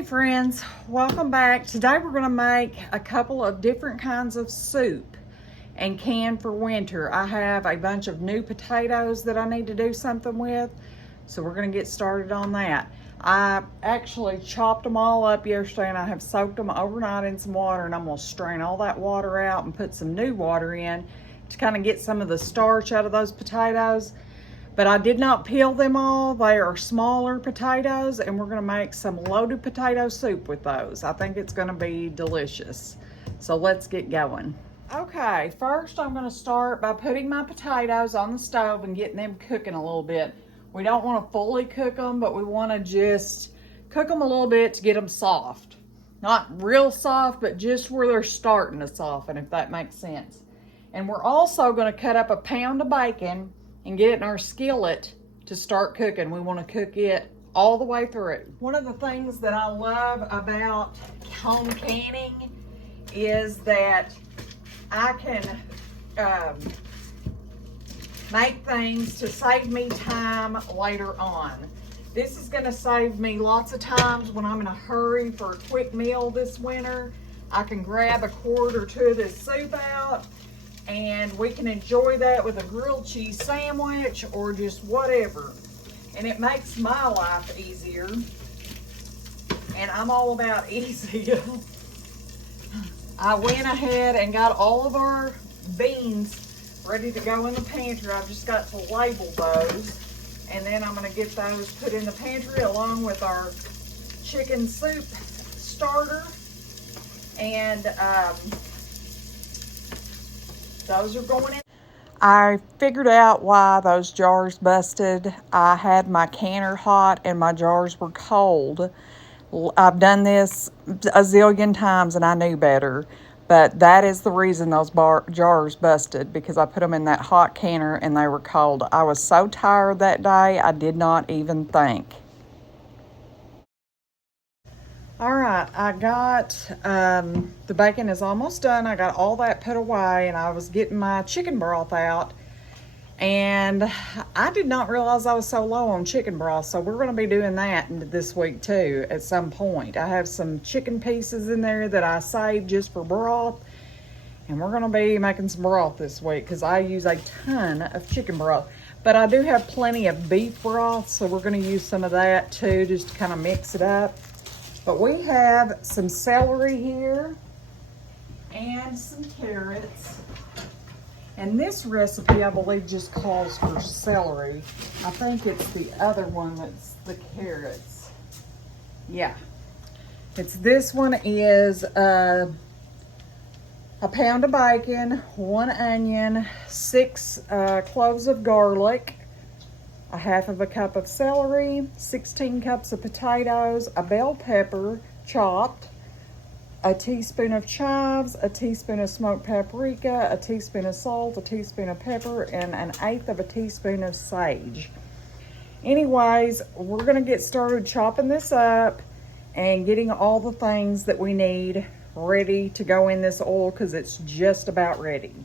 Hey friends, welcome back. Today we're going to make a couple of different kinds of soup and can for winter. I have a bunch of new potatoes that I need to do something with, so we're going to get started on that. I actually chopped them all up yesterday and I have soaked them overnight in some water, and I'm going to strain all that water out and put some new water in to kind of get some of the starch out of those potatoes. But I did not peel them all. They are smaller potatoes, and we're gonna make some loaded potato soup with those. I think it's gonna be delicious. So let's get going. Okay, first I'm gonna start by putting my potatoes on the stove and getting them cooking a little bit. We don't wanna fully cook them, but we wanna just cook them a little bit to get them soft. Not real soft, but just where they're starting to soften, if that makes sense. And we're also gonna cut up a pound of bacon and get it in our skillet to start cooking. We want to cook it all the way through. One of the things that I love about home canning is that I can make things to save me time later on. This is going to save me lots of times when I'm in a hurry for a quick meal this winter. I can grab a quart or two of this soup out, and we can enjoy that with a grilled cheese sandwich or just whatever. And it makes my life easier. And I'm all about easy. I went ahead and got all of our beans ready to go in the pantry. I've just got to label those. And then I'm gonna get those put in the pantry along with our chicken soup starter. And those are going in. I figured out why those jars busted. I had my canner hot and my jars were cold. I've done this a zillion times and I knew better, but that is the reason those jars busted, because I put them in that hot canner and they were cold. I was so tired that day, I did not even think. All right, I got, the bacon is almost done. I got all that put away and I was getting my chicken broth out. And I did not realize I was so low on chicken broth. So we're gonna be doing that this week too at some point. I have some chicken pieces in there that I saved just for broth. And we're gonna be making some broth this week because I use a ton of chicken broth. But I do have plenty of beef broth, so we're gonna use some of that too, just to kind of mix it up. But we have some celery here and some carrots. And this recipe, I believe, just calls for celery. I think it's the other one that's the carrots. Yeah. This one is a pound of bacon, 1 onion, 6 cloves of garlic, a half of a cup of celery, 16 cups of potatoes, a bell pepper chopped, a teaspoon of chives, a teaspoon of smoked paprika, a teaspoon of salt, a teaspoon of pepper, and 1/8 of a teaspoon of sage. Anyways, we're gonna get started chopping this up and getting all the things that we need ready to go in this oil because it's just about ready.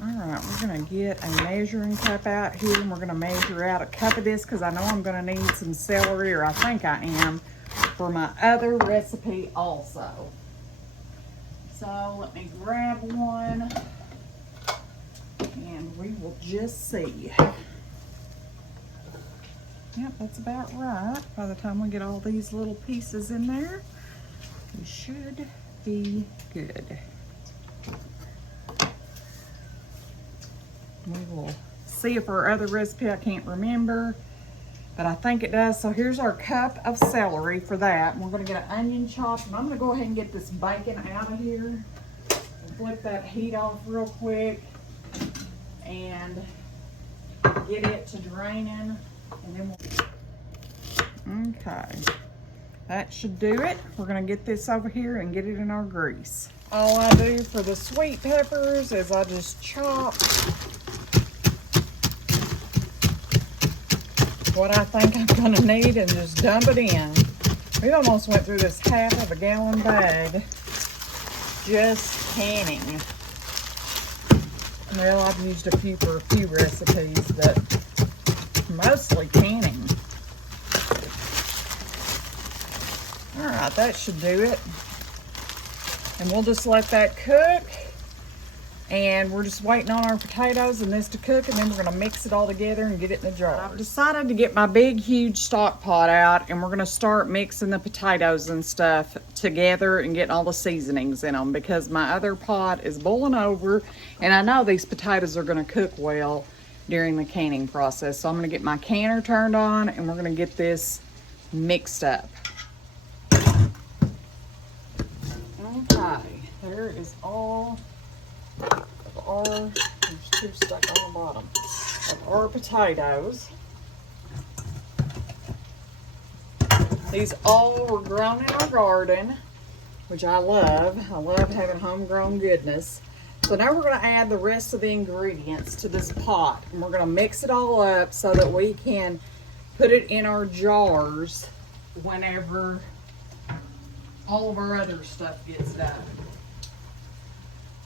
All right, we're gonna get a measuring cup out here and we're gonna measure out a cup of this because I know I'm gonna need some celery, or I think I am, for my other recipe also. So let me grab one and we will just see. Yep, that's about right. By the time we get all these little pieces in there, we should be good. We will see if our other recipe, I can't remember, but I think it does. So here's our cup of celery for that. And we're gonna get an onion chopped, and I'm gonna go ahead and get this bacon out of here and flip that heat off real quick and get it to draining, and then we'll, okay. That should do it. We're gonna get this over here and get it in our grease. All I do for the sweet peppers is I just chop what I think I'm gonna need and just dump it in. We almost went through this half of a gallon bag just canning. Well, I've used a few for a few recipes, but mostly canning. All right, that should do it. And we'll just let that cook. And we're just waiting on our potatoes and this to cook, and then we're gonna mix it all together and get it in the jar. I've decided to get my big, huge stock pot out, and we're gonna start mixing the potatoes and stuff together and getting all the seasonings in them, because my other pot is boiling over, and I know these potatoes are gonna cook well during the canning process. So I'm gonna get my canner turned on, and we're gonna get this mixed up. Okay, there is all of there's two stuck on the bottom, of our potatoes. These all were grown in our garden, which I love. I love having homegrown goodness. So now we're going to add the rest of the ingredients to this pot, and we're going to mix it all up so that we can put it in our jars whenever all of our other stuff gets done.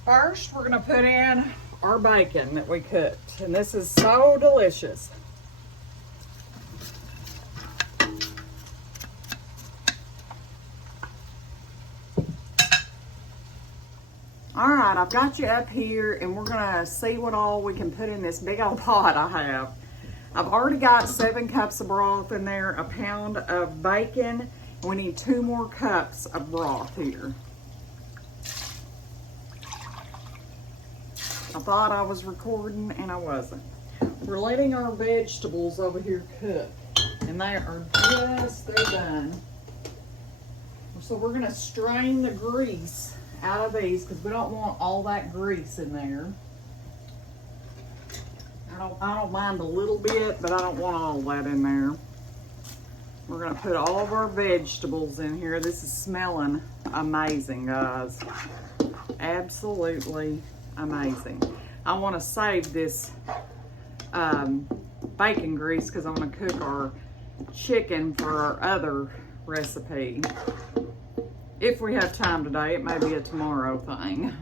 First, we're going to put in our bacon that we cooked, and this is so delicious. All right, I've got you up here, and we're going to see what all we can put in this big old pot I have. I've already got 7 cups of broth in there, a pound of bacon. We need 2 more cups of broth here. I thought I was recording, and I wasn't. We're letting our vegetables over here cook, and they are they're done. So we're gonna strain the grease out of these, because we don't want all that grease in there. I don't mind a little bit, but I don't want all that in there. We're gonna put all of our vegetables in here. This is smelling amazing, guys. Absolutely amazing. I want to save this bacon grease because I'm going to cook our chicken for our other recipe. If we have time today, it may be a tomorrow thing.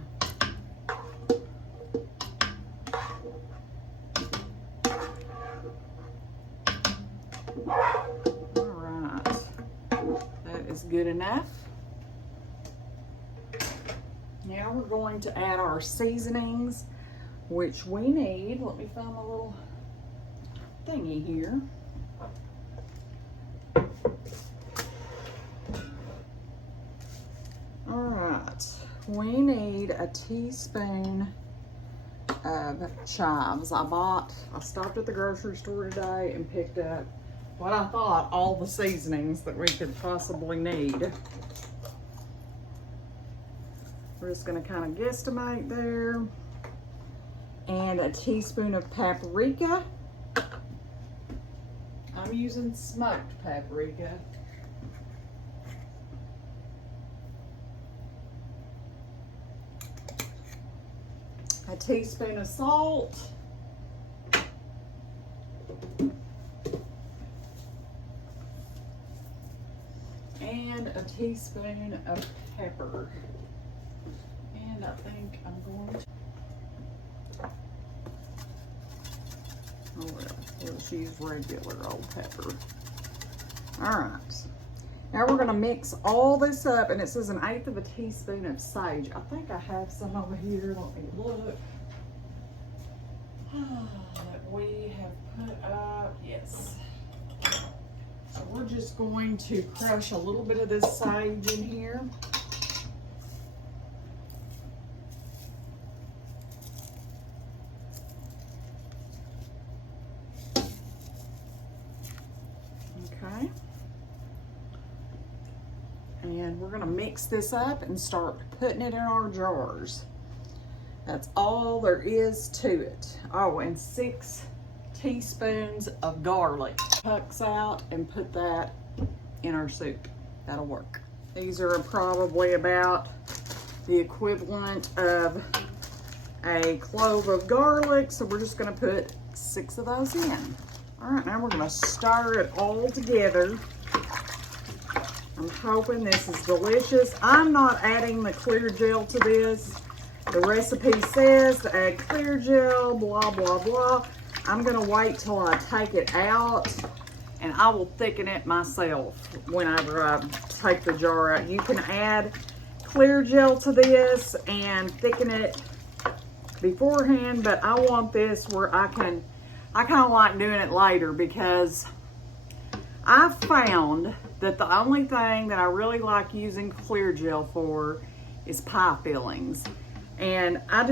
All right, that is good enough. Now we're going to add our seasonings, which we need. Let me find my little thingy here. All right, we need a teaspoon of chives. I stopped at the grocery store today and picked up what I thought all the seasonings that we could possibly need. We're just going to kind of guesstimate there. And a teaspoon of paprika. I'm using smoked paprika. A teaspoon of salt. And a teaspoon of pepper. And I think I'm going to, we'll just use regular old pepper. All right. Now we're going to mix all this up, and it says 1/8 of a teaspoon of sage. I think I have some over here. Let me look. That we have put up. Yes. So we're just going to crush a little bit of this sage in here. Okay. And we're going to mix this up and start putting it in our jars. That's all there is to it. Oh, and 6 teaspoons of garlic. Hucks out and put that in our soup. That'll work. These are probably about the equivalent of a clove of garlic, so we're just going to put 6 of those in. All right, now we're going to stir it all together. I'm hoping this is delicious. I'm not adding the clear gel to this. The recipe says to add clear gel, blah, blah, blah. I'm gonna wait till I take it out and I will thicken it myself whenever I take the jar out. You can add clear gel to this and thicken it beforehand, but I want this where I kind of like doing it later, because I've found that the only thing that I really like using clear gel for is pie fillings. And I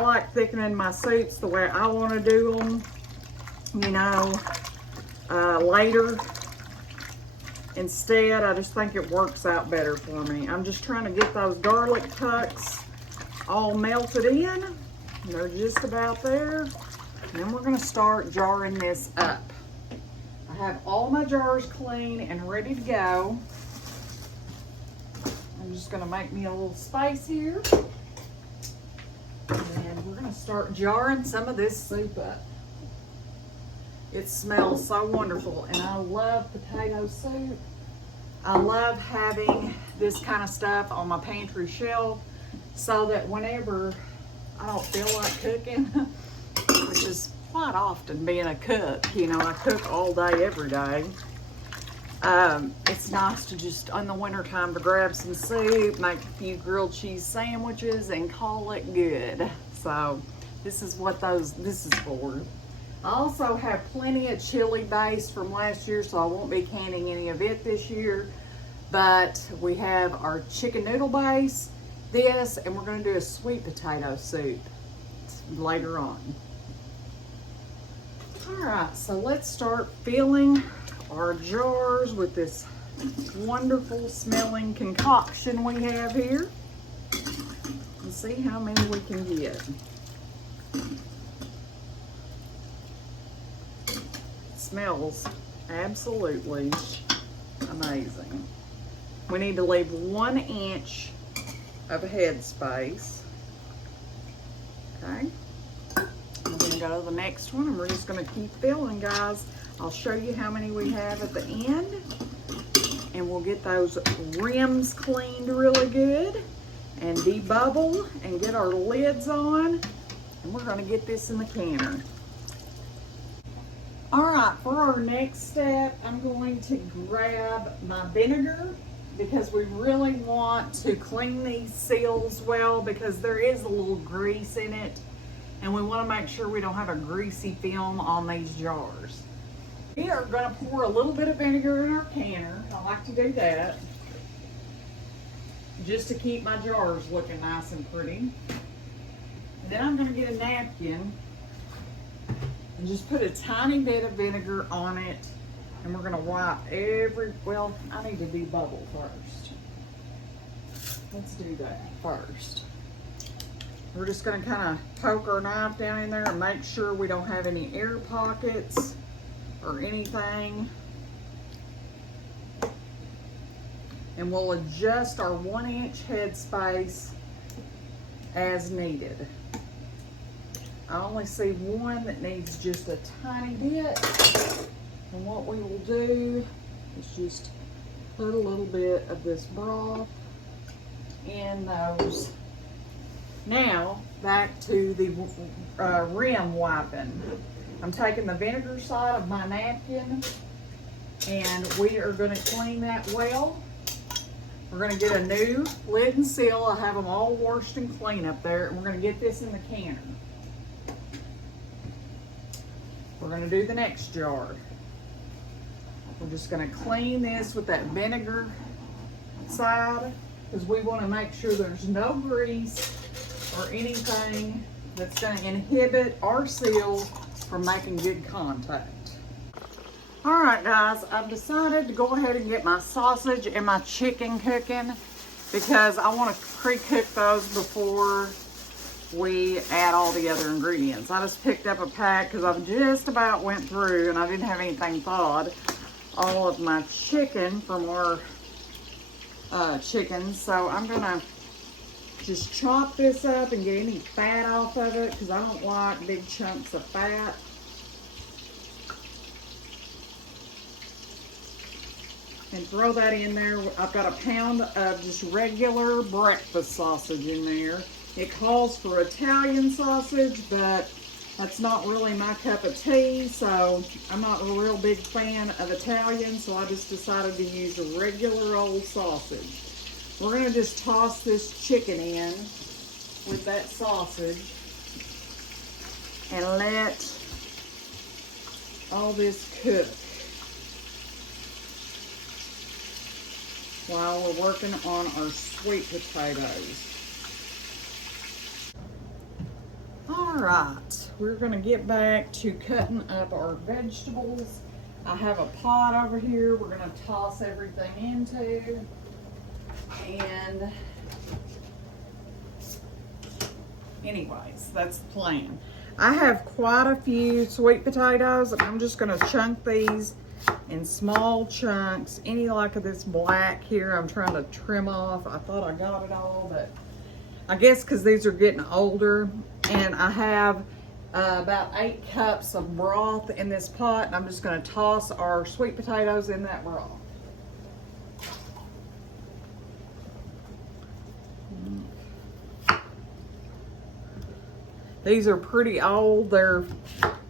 like thickening my soups the way I want to do them, you know, later. Instead, I just think it works out better for me. I'm just trying to get those garlic tucks all melted in. They're just about there. And then we're gonna start jarring this up. I have all my jars clean and ready to go. I'm just gonna make me a little space here. And we're gonna start jarring some of this soup up. It smells so wonderful, and I love potato soup. I love having this kind of stuff on my pantry shelf so that whenever I don't feel like cooking, which is quite often being a cook, you know, I cook all day, every day. It's nice to just, in the wintertime, to grab some soup, make a few grilled cheese sandwiches, and call it good. So this is what this is for. I also have plenty of chili base from last year, so I won't be canning any of it this year. But we have our chicken noodle base, this, and we're going to do a sweet potato soup later on. All right, so let's start filling our jars with this wonderful smelling concoction we have here, and see how many we can get. It smells absolutely amazing. We need to leave 1 inch of head space. Okay. We're gonna go to the next one, and we're just gonna keep filling, guys. I'll show you how many we have at the end, and we'll get those rims cleaned really good and debubble and get our lids on, and we're gonna get this in the canner. All right, for our next step, I'm going to grab my vinegar, because we really want to clean these seals well, because there is a little grease in it, and we want to make sure we don't have a greasy film on these jars. We are going to pour a little bit of vinegar in our canner. I like to do that just to keep my jars looking nice and pretty. And then I'm going to get a napkin and just put a tiny bit of vinegar on it, and we're going to wipe well, I need to debubble first. Let's do that first. We're just going to kind of poke our knife down in there and make sure we don't have any air pockets or anything. And we'll adjust our 1 inch head space as needed. I only see one that needs just a tiny bit. And what we will do is just put a little bit of this broth in those. Now, back to the rim wiping. I'm taking the vinegar side of my napkin, and we are going to clean that well. We're going to get a new lid and seal. I have them all washed and clean up there, and we're going to get this in the canner. We're going to do the next jar. We're just going to clean this with that vinegar side, because we want to make sure there's no grease or anything that's going to inhibit our seal from making good contact. All right, guys, I've decided to go ahead and get my sausage and my chicken cooking, because I want to pre-cook those before we add all the other ingredients. I just picked up a pack because I've just about went through and I didn't have anything thawed. All of my chicken from our chickens. So I'm gonna just chop this up and get any fat off of it, because I don't like big chunks of fat. And throw that in there. I've got a pound of just regular breakfast sausage in there. It calls for Italian sausage, but That's not really my cup of tea, so I'm not a real big fan of Italian, so I just decided to use a regular old sausage. We're gonna just toss this chicken in with that sausage and let all this cook while we're working on our sweet potatoes. All right, we're gonna get back to cutting up our vegetables. I have a pot over here we're gonna toss everything into, and anyways, that's the plan. I have quite a few sweet potatoes, and I'm just gonna chunk these in small chunks. Any like of this black here, I'm trying to trim off. I thought I got it all, but I guess because these are getting older. And I have about 8 cups of broth in this pot, and I'm just gonna toss our sweet potatoes in that broth. These are pretty old. They're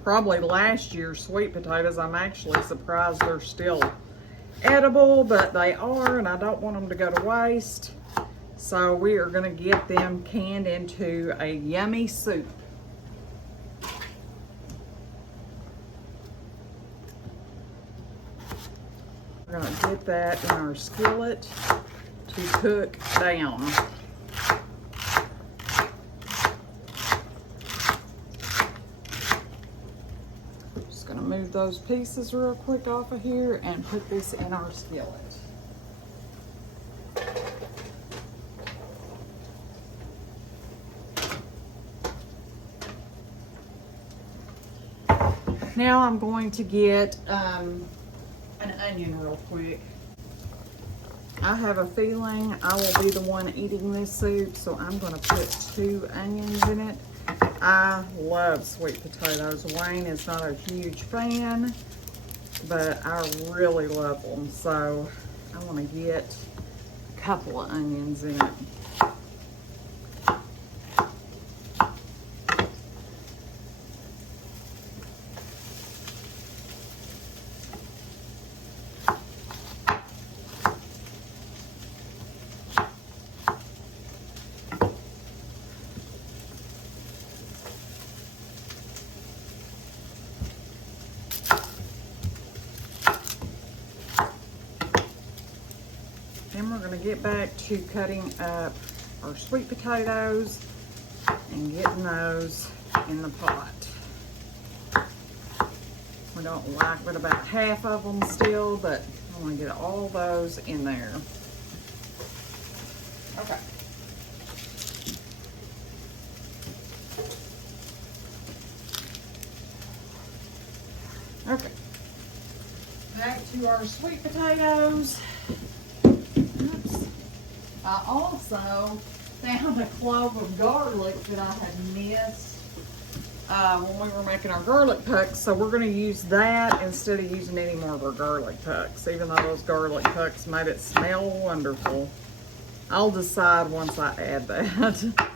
probably last year's sweet potatoes. I'm actually surprised they're still edible, but they are, and I don't want them to go to waste. So we are gonna get them canned into a yummy soup. We're gonna get that in our skillet to cook down. Just gonna move those pieces real quick off of here and put this in our skillet. Now I'm going to get an onion real quick. I have a feeling I will be the one eating this soup, so I'm going to put 2 onions in it. I love sweet potatoes. Wayne is not a huge fan, but I really love them, so I want to get a couple of onions in it. Then we're going to get back to cutting up our sweet potatoes and getting those in the pot. We don't like but about half of them still, but I want to get all those in there. Okay. Okay. Back to our sweet potatoes. Oops. I also found a clove of garlic that I had missed when we were making our garlic pucks, so we're going to use that instead of using any more of our garlic pucks, even though those garlic pucks made it smell wonderful. I'll decide once I add that.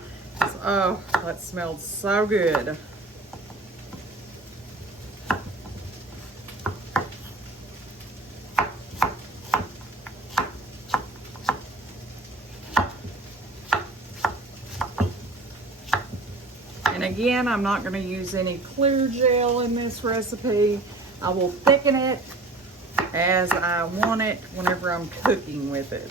Oh, that smelled so good. And again, I'm not going to use any clear gel in this recipe. I will thicken it as I want it whenever I'm cooking with it.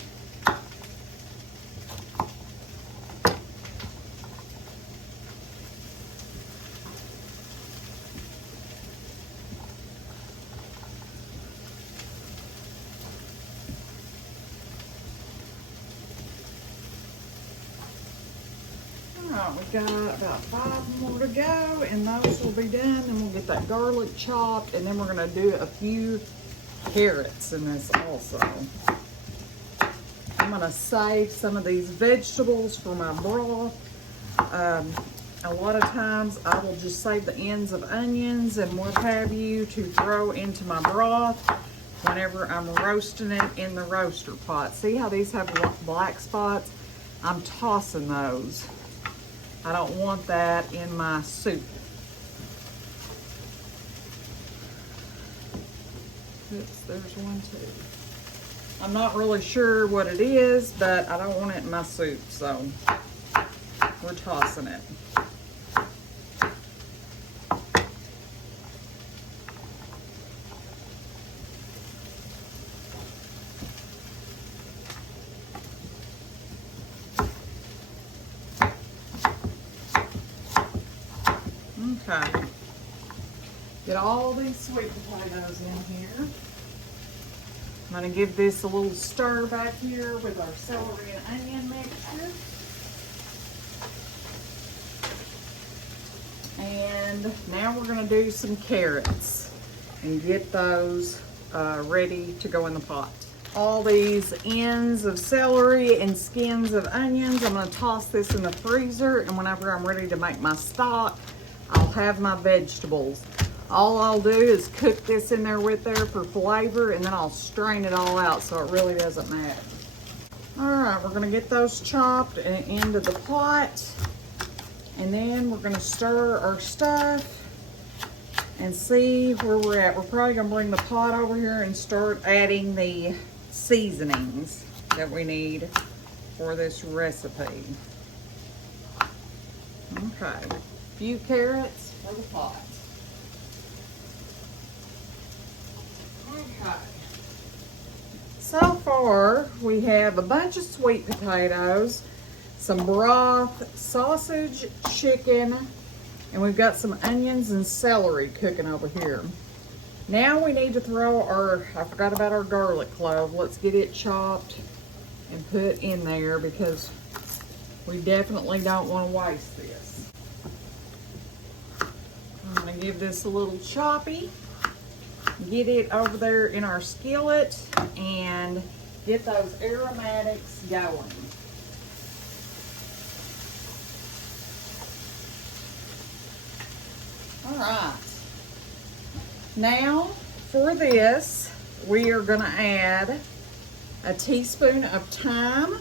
We got about 5 more to go, and those will be done, and we'll get that garlic chopped, and then we're going to do a few carrots in this also. I'm going to save some of these vegetables for my broth. A lot of times I will just save the ends of onions and what have you to throw into my broth whenever I'm roasting it in the roaster pot. See how these have black spots? I'm tossing those. I don't want that in my soup. Oops, there's one too. I'm not really sure what it is, but I don't want it in my soup, so we're tossing it. Okay. Get all these sweet potatoes in here. I'm going to give this a little stir back here with our celery and onion mixture. And now we're going to do some carrots and get those ready to go in the pot. All these ends of celery and skins of onions, I'm going to toss this in the freezer, and whenever I'm ready to make my stock, I'll have my vegetables. All I'll do is cook this in there with there for flavor, and then I'll strain it all out so it really doesn't matter. All right, we're gonna get those chopped and into the pot, and then we're gonna stir our stuff and see where we're at. We're probably gonna bring the pot over here and start adding the seasonings that we need for this recipe. Okay, a few carrots for the pot. Okay. So far, we have a bunch of sweet potatoes, some broth, sausage, chicken, and we've got some onions and celery cooking over here. Now we need to throw I forgot about our garlic clove. Let's get it chopped and put in there because we definitely don't want to waste this. I'm going to give this a little choppy. Get it over there in our skillet and get those aromatics going. All right. Now for this, we are going to add a teaspoon of thyme.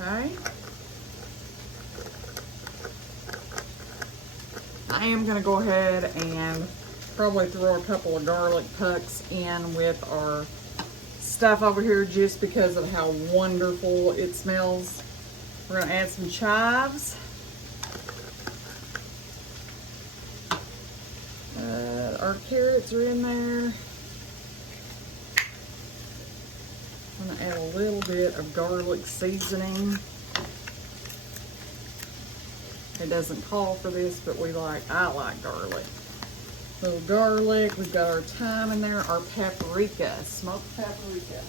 Okay. I am going to go ahead and probably throw a couple of garlic pucks in with our stuff over here just because of how wonderful it smells. We're going to add some chives. Our carrots are in there. I'm going to add a little bit of garlic seasoning. It doesn't call for this, but I like garlic. A little garlic, we've got our thyme in there, our paprika, smoked paprika.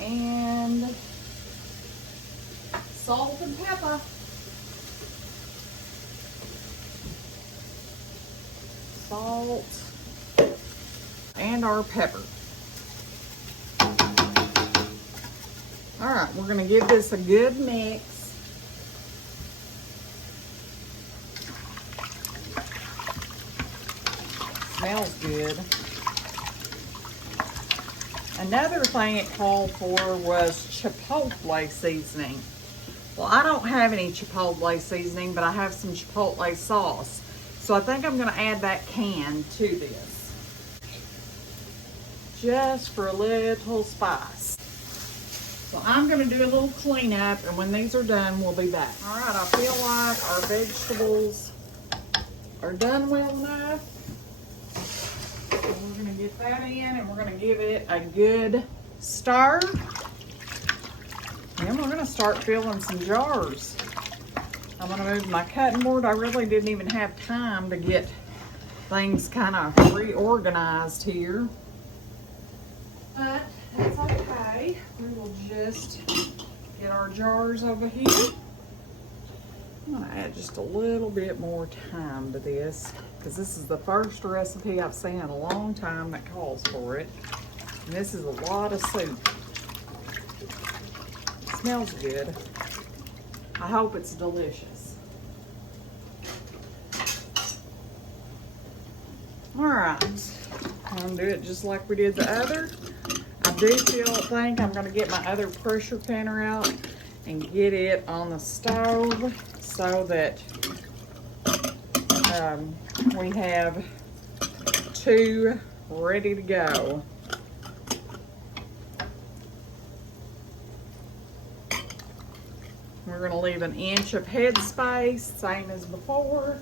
And salt and pepper. Salt and our pepper. All right, we're going to give this a good mix. Smells good. Another thing it called for was chipotle seasoning. Well, I don't have any chipotle seasoning, but I have some chipotle sauce. So I think I'm going to add that can to this. Just for a little spice. So I'm going to do a little cleanup, and when these are done, we'll be back. All right, I feel like our vegetables are done well enough. So we're going to get that in, and we're going to give it a good stir. And we're going to start filling some jars. I'm going to move my cutting board. I really didn't even have time to get things kind of reorganized here. But that's okay. We will just get our jars over here. I'm going to add just a little bit more time to this because this is the first recipe I've seen in a long time that calls for it. And this is a lot of soup. It smells good. I hope it's delicious. All right. I'm gonna do it just like we did the other. I do think I'm gonna get my other pressure canner out and get it on the stove so that we have two ready to go. We're gonna leave an inch of head space, same as before.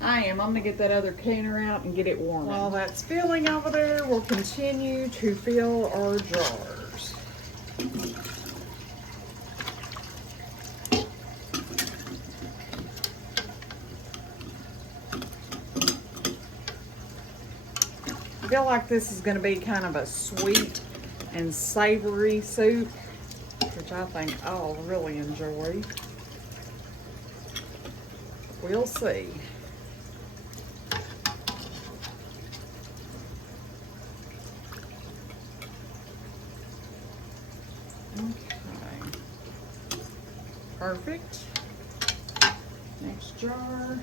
I'm gonna get that other canner out and get it warm. While that's filling over there, we'll continue to fill our jars. I feel like this is gonna be kind of a sweet and savory soup, which I think I'll really enjoy. We'll see. Okay. Perfect. Next jar.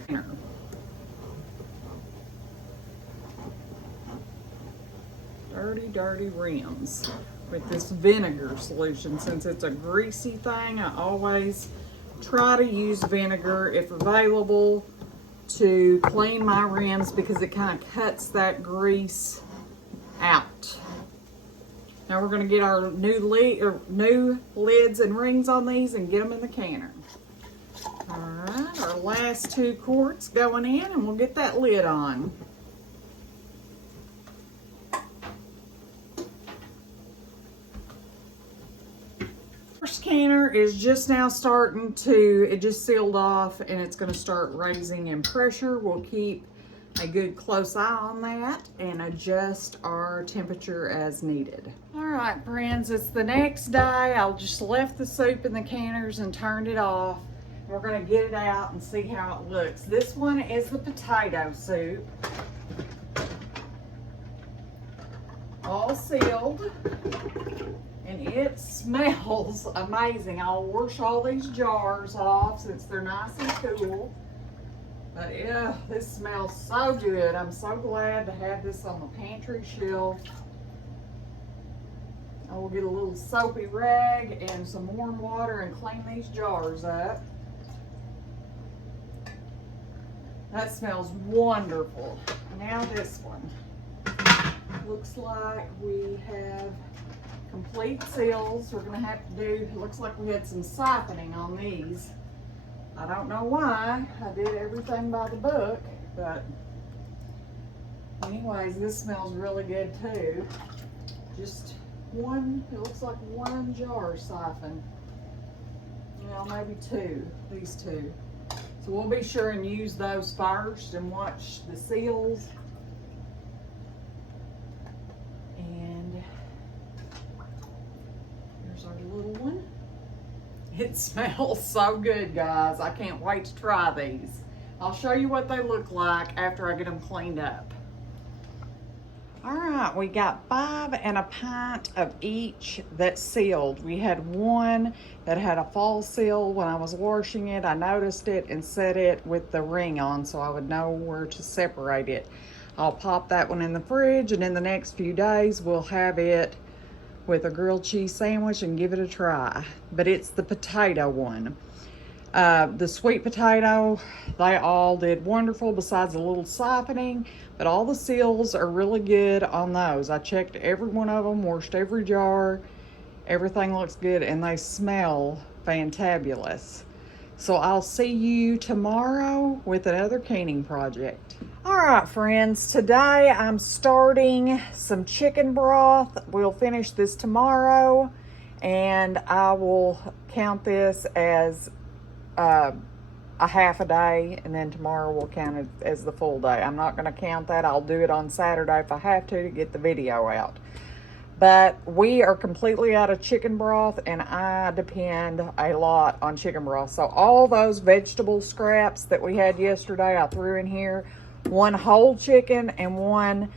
Dirty rims with this vinegar solution. Since it's a greasy thing, I always try to use vinegar if available to clean my rims because it kind of cuts that grease out. Now we're going to get our new lids and rings on these and get them in the canner. Alright, our last 2 quarts going in, and we'll get that lid on. First canner is just now starting to, it just sealed off and it's going to start raising in pressure. We'll keep a good close eye on that and adjust our temperature as needed. All right, friends, it's the next day. I'll just left the soup in the canners and turned it off. We're going to get it out and see how it looks. This one is the potato soup. All sealed. And it smells amazing. I'll wash all these jars off since they're nice and cool. But yeah, this smells so good. I'm so glad to have this on the pantry shelf. I will get a little soapy rag and some warm water and clean these jars up. That smells wonderful. Now this one. Looks like we have complete seals. We're going to have to do, it looks like we had some siphoning on these. I don't know why. I did everything by the book, but anyways, this smells really good too. Just one, it looks like one jar siphon. You know, maybe 2, these 2. So we'll be sure and use those first and watch the seals. And here's our little one. It smells so good, guys. I can't wait to try these. I'll show you what they look like after I get them cleaned up. All right, we got 5 and a pint of each that's sealed. We had one that had a fall seal. When I was washing it, I noticed it and set it with the ring on so I would know where to separate it. I'll pop that one in the fridge, and in the next few days, we'll have it with a grilled cheese sandwich and give it a try. But it's the potato one. The sweet potato, they all did wonderful besides a little siphoning, but all the seals are really good on those. I checked every one of them, washed every jar, everything looks good, and they smell fantabulous. So I'll see you tomorrow with another canning project. All right, friends, today I'm starting some chicken broth. We'll finish this tomorrow, and I will count this as a half a day, and then tomorrow we'll count it as the full day. I'm not going to count that. I'll do it on Saturday if I have to get the video out. But we are completely out of chicken broth, and I depend a lot on chicken broth. So all those vegetable scraps that we had yesterday, I threw in here. 1 whole chicken and 1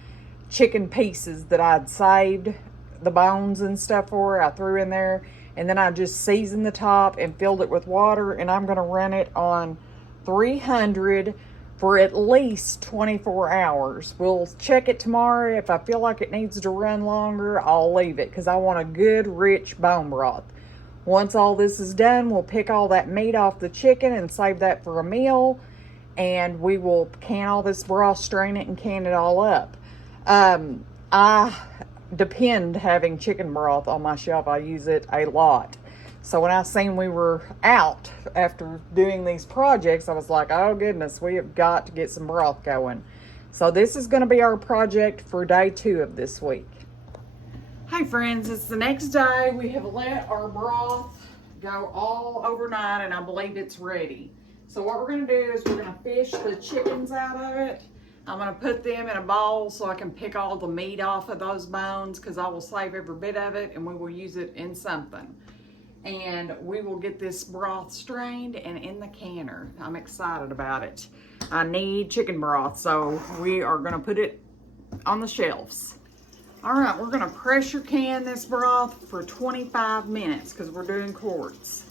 chicken pieces that I'd saved the bones and stuff for. I threw in there, and then I just seasoned the top and filled it with water, and I'm going to run it on 300 for at least 24 hours. We'll check it tomorrow. If I feel like it needs to run longer, I'll leave it because I want a good rich bone broth. Once all this is done, we'll pick all that meat off the chicken and save that for a meal. And we will can all this broth, strain it, and can it all up. I depend having chicken broth on my shelf. I use it a lot. So when I seen we were out after doing these projects, I was like, oh goodness, we have got to get some broth going. So this is going to be our project for day 2 of this week. Hey friends, it's the next day. We have let our broth go all overnight and I believe it's ready. So what we're going to do is we're going to fish the chickens out of it. I'm going to put them in a bowl so I can pick all the meat off of those bones because I will save every bit of it and we will use it in something. And we will get this broth strained and in the canner. I'm excited about it. I need chicken broth, so we are going to put it on the shelves. All right, we're going to pressure can this broth for 25 minutes because we're doing quarts.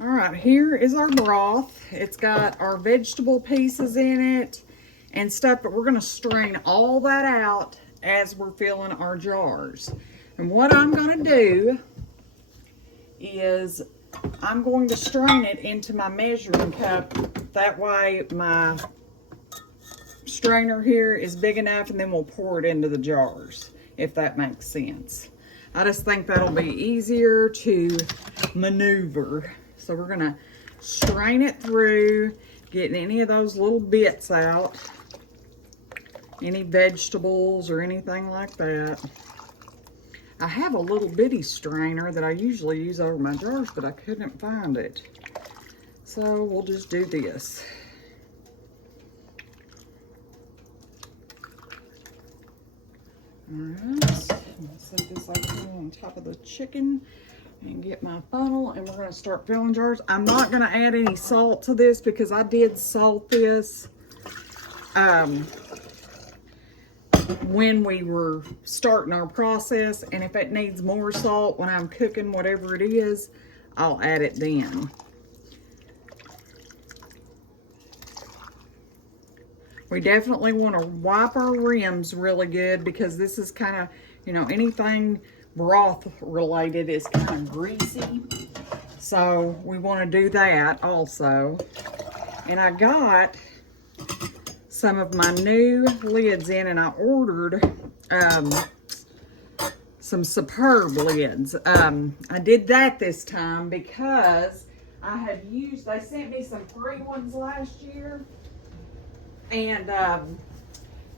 All right, here is our broth. It's got our vegetable pieces in it and stuff, but we're gonna strain all that out as we're filling our jars. And what I'm gonna do is I'm going to strain it into my measuring cup. That way my strainer here is big enough and then we'll pour it into the jars, if that makes sense. I just think that'll be easier to maneuver. So we're gonna strain it through, getting any of those little bits out, any vegetables or anything like that. I have a little bitty strainer that I usually use over my jars, but I couldn't find it. So we'll just do this. All right, I'm gonna set this over on top of the chicken and get my funnel, and we're going to start filling jars. I'm not going to add any salt to this because I did salt this when we were starting our process, and if it needs more salt when I'm cooking whatever it is, I'll add it then. We definitely want to wipe our rims really good because this is kind of, you know, anything broth related is kind of greasy, so we want to do that also. And I got some of my new lids in, and I ordered some Superb lids. I did that this time because I had used, they sent me some free ones last year, and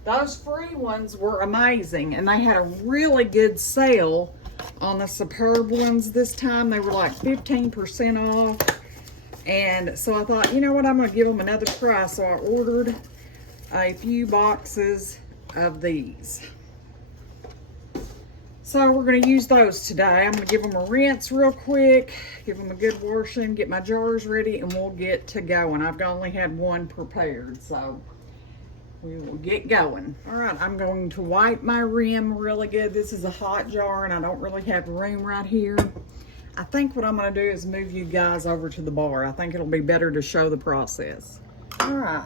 those free ones were amazing, and they had a really good sale on the Superb ones this time. They were like 15% off, and so I thought, you know what, I'm going to give them another try. So I ordered a few boxes of these. So we're going to use those today. I'm going to give them a rinse real quick, give them a good washing, get my jars ready, and we'll get to going. I've only had one prepared, so we will get going. All right, I'm going to wipe my rim really good. This is a hot jar and I don't really have room right here. I think what I'm gonna do is move you guys over to the bar. I think it'll be better to show the process. All right,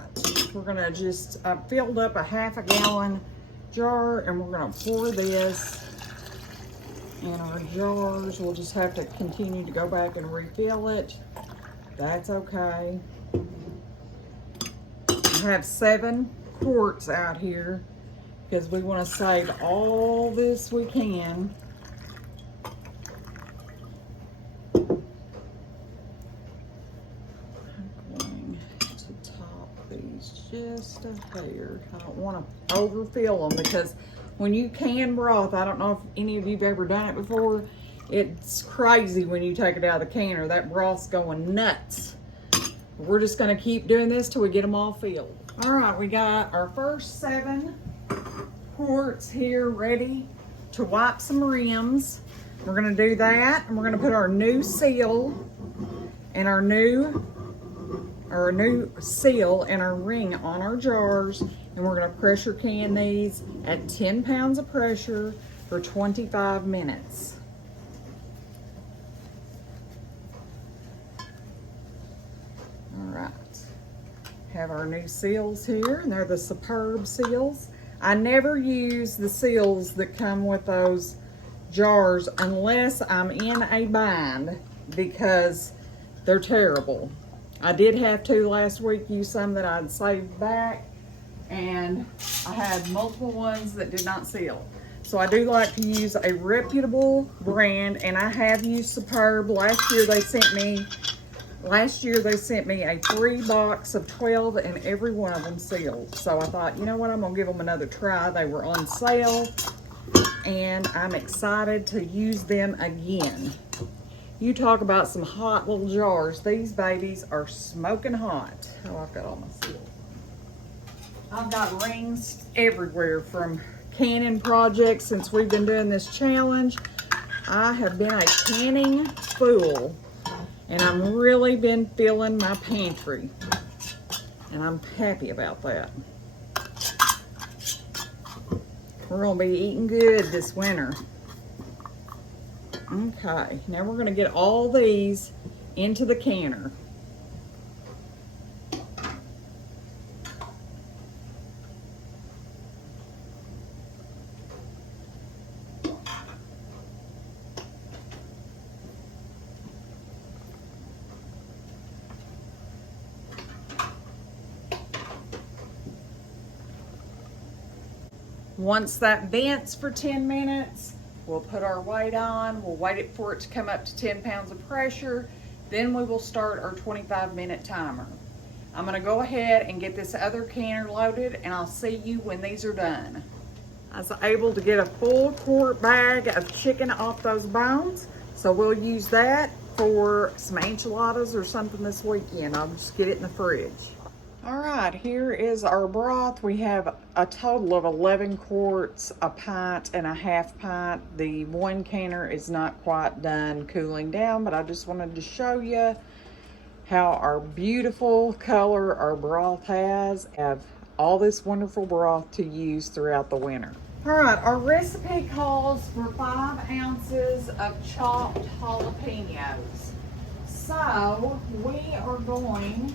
we're gonna just, I filled up a half a gallon jar and we're gonna pour this in our jars. We'll just have to continue to go back and refill it. That's okay. I have 7 quarts out here because we want to save all this we can. I'm going to top these just a hair. I don't want to overfill them because when you can broth, I don't know if any of you've ever done it before, it's crazy when you take it out of the canner. That broth's going nuts. We're just going to keep doing this till we get them all filled. All right, we got our first 7 quarts here ready to wipe some rims. We're going to do that, and we're going to put our new seal and our new seal and our ring on our jars, and we're going to pressure can these at 10 pounds of pressure for 25 minutes. All right. have our new seals here, and they're the Superb seals. I never use the seals that come with those jars unless I'm in a bind because they're terrible. I did have to last week use some that I'd saved back, and I had multiple ones that did not seal. So I do like to use a reputable brand, and I have used Superb. Last year they sent me a free box of 12, and every one of them sealed. So I thought, you know what, I'm gonna give them another try. They were on sale, and I'm excited to use them again. You talk about some hot little jars. These babies are smoking hot. Oh, I've got all my seals. I've got rings everywhere from canning projects. Since we've been doing this challenge, I have been a canning fool, and I've really been filling my pantry, and I'm happy about that. We're gonna be eating good this winter. Okay, now we're gonna get all these into the canner. Once that vents for 10 minutes, we'll put our weight on. We'll wait for it to come up to 10 pounds of pressure. Then we will start our 25-minute timer. I'm gonna go ahead and get this other canner loaded, and I'll see you when these are done. I was able to get a full quart bag of chicken off those bones, so we'll use that for some enchiladas or something this weekend. I'll just get it in the fridge. All right, here is our broth. We have a total of 11 quarts, a pint and a half pint. The one canner is not quite done cooling down, but I just wanted to show you how our beautiful color our broth has. Have all this wonderful broth to use throughout the winter. All right, our recipe calls for 5 ounces of chopped jalapenos. So we are going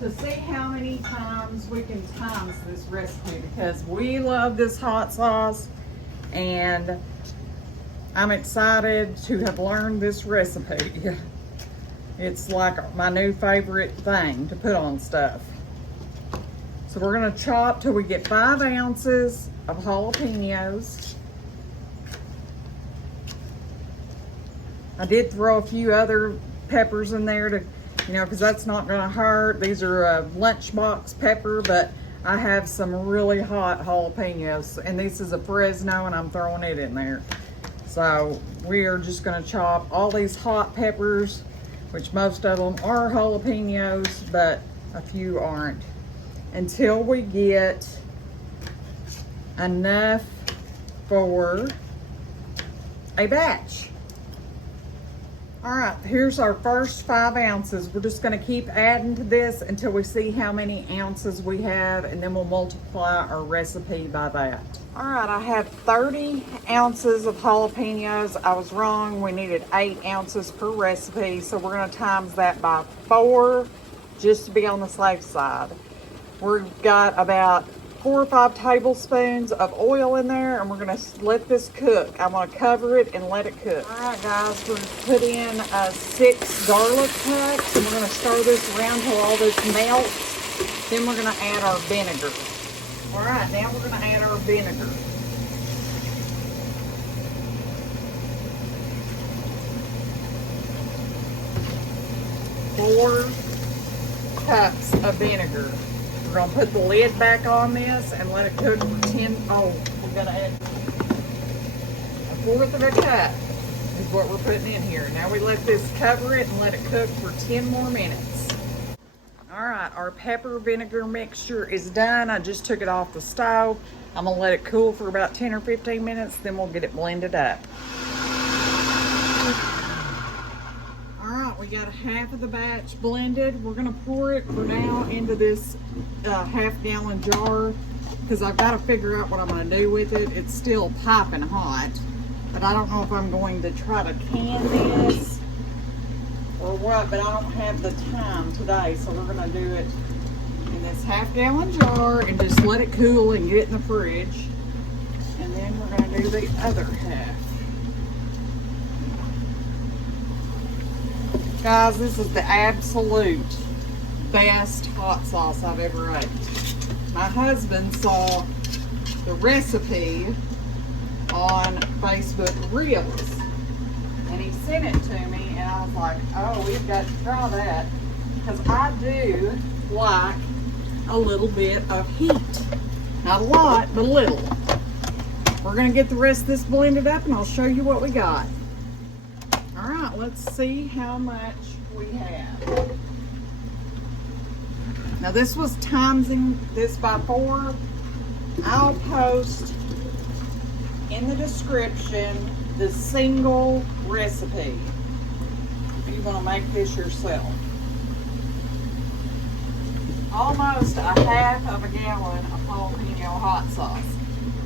to see how many times we can times this recipe, because we love this hot sauce, and I'm excited to have learned this recipe. It's like my new favorite thing to put on stuff. So we're gonna chop till we get 5 ounces of jalapenos. I did throw a few other peppers in there to, you know, because that's not gonna hurt. These are a lunchbox pepper, but I have some really hot jalapenos, and this is a Fresno, and I'm throwing it in there. So we are just gonna chop all these hot peppers, which most of them are jalapenos, but a few aren't, until we get enough for a batch. All right, here's our first 5 ounces. We're just gonna keep adding to this until we see how many ounces we have, and then we'll multiply our recipe by that. All right, I have 30 ounces of jalapenos. I was wrong, we needed 8 ounces per recipe, so we're gonna times that by 4 just to be on the safe side. We've got about 4 or 5 tablespoons of oil in there, and we're gonna let this cook. I'm gonna cover it and let it cook. All right, guys, we're gonna put in 6 garlic cuts, and we're gonna stir this around till all this melts. Then we're gonna add our vinegar. All right, now we're gonna add our vinegar. Four cups of vinegar. We're gonna put the lid back on this and let it cook for 10, we're gonna add 1/4 of a cup is what we're putting in here. Now we let this cover it and let it cook for 10 more minutes. All right, our pepper vinegar mixture is done. I just took it off the stove. I'm gonna let it cool for about 10 or 15 minutes, then we'll get it blended up. We got half of the batch blended. We're gonna pour it for now into this half-gallon jar, because I've got to figure out what I'm gonna do with it. It's still piping hot, but I don't know if I'm going to try to can this or what, but I don't have the time today, so we're gonna do it in this half-gallon jar and just let it cool and get it in the fridge. And then we're gonna do the other half. Guys, this is the absolute best hot sauce I've ever ate. My husband saw the recipe on Facebook Reels, and he sent it to me, and I was like, oh, we've got to try that, because I do like a little bit of heat. Not a lot, but a little. We're going to get the rest of this blended up, and I'll show you what we got. All right, let's see how much we have. Now, this was timesing this by 4. I'll post in the description the single recipe if you want to make this yourself. Almost a half of a gallon of jalapeno hot sauce.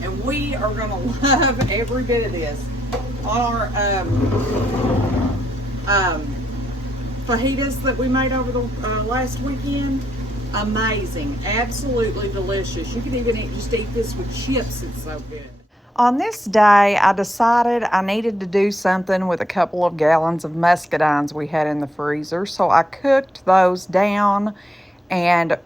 And we are going to love every bit of this. On our fajitas that we made over the last weekend, amazing, absolutely delicious. You can even just eat this with chips, it's so good. On this day, I decided I needed to do something with a couple of gallons of muscadines we had in the freezer, so I cooked those down and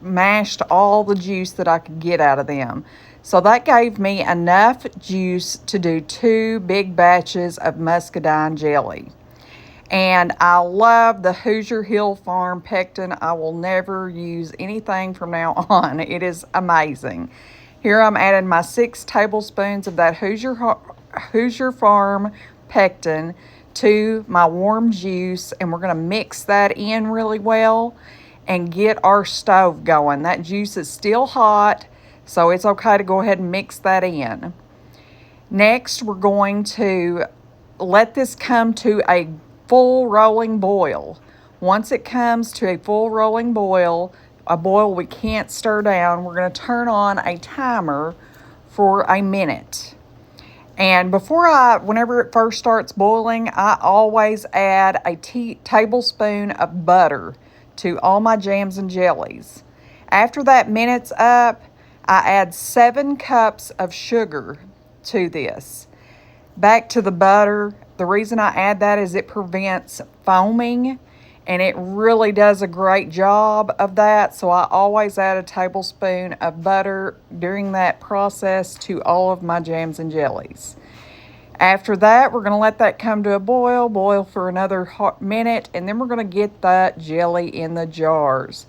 mashed all the juice that I could get out of them. So that gave me enough juice to do 2 big batches of muscadine jelly. And I love the Hoosier Hill Farm pectin. I will never use anything from now on. It is amazing. Here I'm adding my 6 tablespoons of that Hoosier Farm pectin to my warm juice, and we're going to mix that in really well and get our stove going. That juice is still hot, so it's okay to go ahead and mix that in. Next, we're going to let this come to a full rolling boil. Once it comes to a full rolling boil, a boil we can't stir down, we're going to turn on a timer for a minute. And whenever it first starts boiling, I always add a tablespoon of butter to all my jams and jellies. After that minute's up, I add 7 cups of sugar to this. Back to the butter. The reason I add that is it prevents foaming, and it really does a great job of that. So I always add a tablespoon of butter during that process to all of my jams and jellies. After that, we're going to let that come to a boil for another minute, and then we're going to get that jelly in the jars.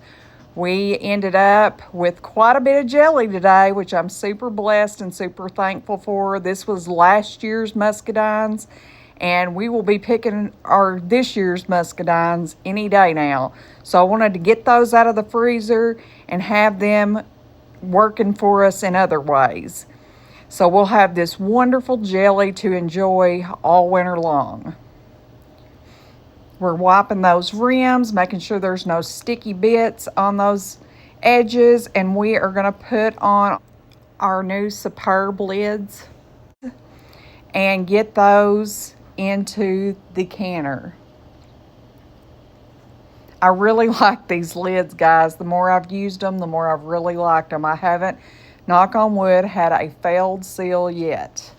We ended up with quite a bit of jelly today, which I'm super blessed and super thankful for. This was last year's muscadines, and we will be picking this year's muscadines any day now. So I wanted to get those out of the freezer and have them working for us in other ways. So we'll have this wonderful jelly to enjoy all winter long. We're wiping those rims, making sure there's no sticky bits on those edges, and we are going to put on our new Superb lids and get those into the canner. I really like these lids, guys. The more I've used them, the more I've really liked them. I haven't, knock on wood, had a failed seal yet.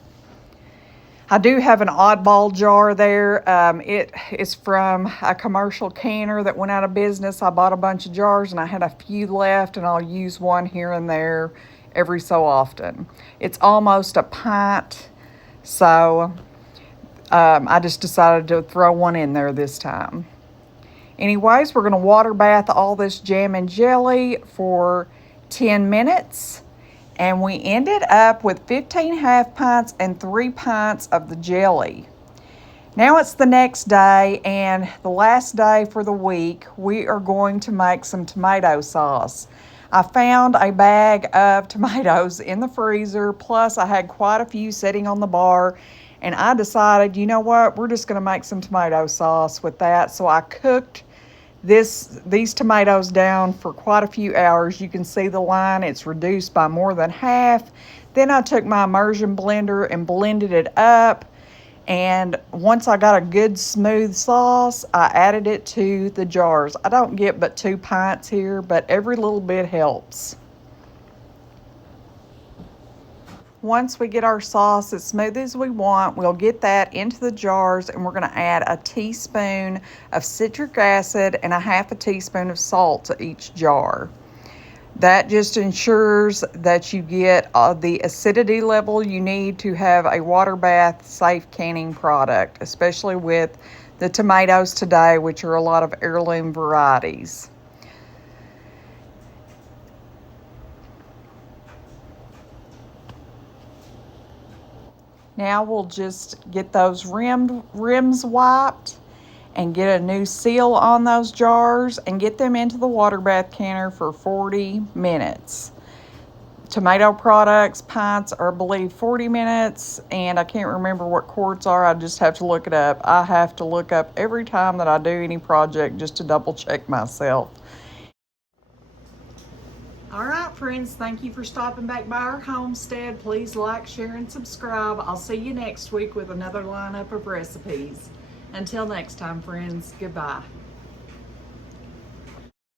I do have an oddball jar there. It is from a commercial canner that went out of business. I bought a bunch of jars and I had a few left, and I'll use one here and there every so often. It's almost a pint, so I just decided to throw one in there this time. Anyways, we're going to water bath all this jam and jelly for 10 minutes. And we ended up with 15 half pints and 3 pints of the jelly. Now it's the next day and the last day for the week. We are going to make some tomato sauce. I found a bag of tomatoes in the freezer, plus I had quite a few sitting on the bar, and I decided, you know what, we're just going to make some tomato sauce with that. So I cooked these tomatoes down for quite a few hours. You can see the line, it's reduced by more than half. Then I took my immersion blender and blended it up, And once I got a good smooth sauce, I added it to the jars. I don't get but 2 pints here, but every little bit helps. Once we get our sauce as smooth as we want, we'll get that into the jars, and we're going to add a teaspoon of citric acid and a half a teaspoon of salt to each jar. That just ensures that you get the acidity level you need to have a water bath safe canning product, especially with the tomatoes today, which are a lot of heirloom varieties. Now we'll just get those rims wiped and get a new seal on those jars and get them into the water bath canner for 40 minutes. Tomato products, pints are, I believe, 40 minutes, and I can't remember what quarts are. I just have to look it up. I have to look up every time that I do any project just to double check myself. All right, friends, thank you for stopping back by our homestead. Please like, share, and subscribe. I'll see you next week with another lineup of recipes. Until next time, friends, goodbye.